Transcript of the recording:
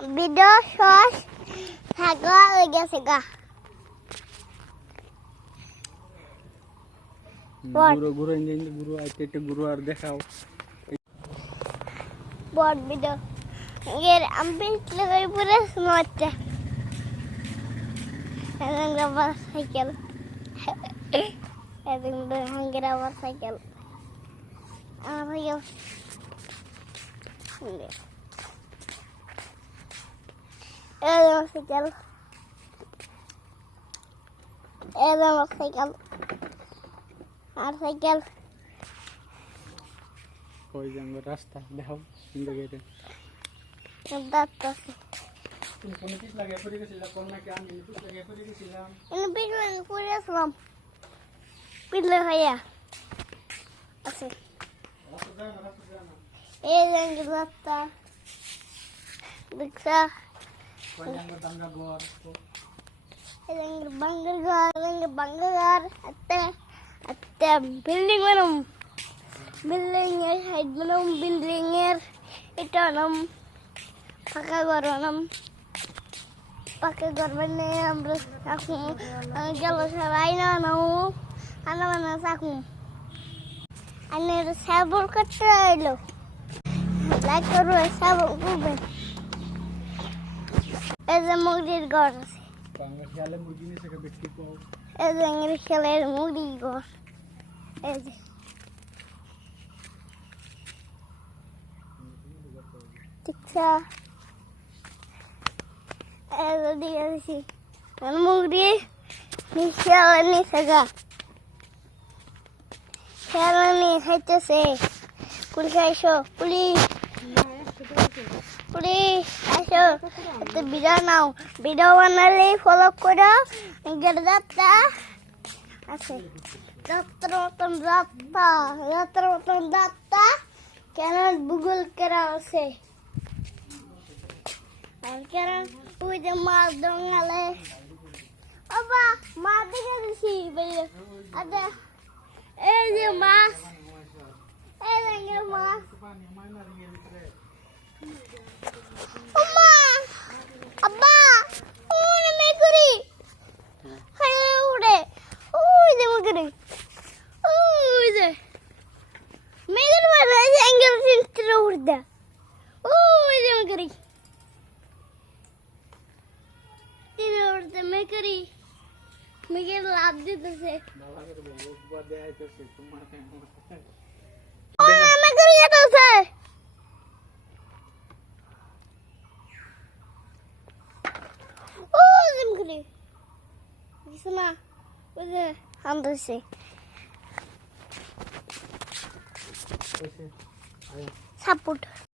Video শেষ থাকা হয়ে গেছে গা গুরু ইঞ্জিন গুরু আইতে গুরু আর দেখাও বড় ভিডিও এর আমি লাগাই পুরো স্মার্ট এখন আবার সাইকেল এখন হাঙ্গের আবার সাইকেল আমার সাইকেল সাইকেল সাইকেল আর সাইকেল কই যাবো রাস্তা দেখাও সুন্দর করে দাঁড়াচ্ছে কোন পিস লাগে পড়ে গেছিল কোন নাকি আমি পিস লাগে পড়ে গেছিলাম পিছলে পড়ে আসলাম পিছলে ভাইয়া আছে এই রঙের রাস্তা দেখছা বাঙ্গার ঘর একটা বিল্ডিং বানাম বিল্ডিং এর সাইড বানাম বিল্ডিং এর এটা নাম ফাঁকা ঘর বানাম পাকা ঘর বানিয়ে আমরা থাকুম গেল সবাই না নাও আনা বানা থাকুম আনের সাবল করতে এলো লাইক করো সাবল করবে এই যে মুরগির ঘর আছে খেয়ালে মুরগি নিয়ে থেকে বিক্রি পাও এই যে খেলের মুরগির ঘর এই যে আচ্ছা এই যে দিয়ে দিছি মুরগি খেলে নিয়ে থাকা খেলে নিয়ে খাইতেছে পুলিশ আইসো পুলিশ পুলিশ আসো একটা ভিডিও নাও ভিডিও বানালে ফলো করো নিজের যাত্রা আছে যাত্রা মতন যাত্রা কেন গুগল করা আছে আর কেন ওই যে মাছ দঙ্গালে বাবা মাছ দেখে দিছি আচ্ছা এই যে মাছ এই রঙের মাছ Mama, Abba, una meguri. Hello, ude. Ude meguri. Ude. Meguri mana angle filter ude. Ude meguri. Tine ude meguri. Meguri lab ditese. Oh, meguri atase. Sana, udah hampir sih. Saput.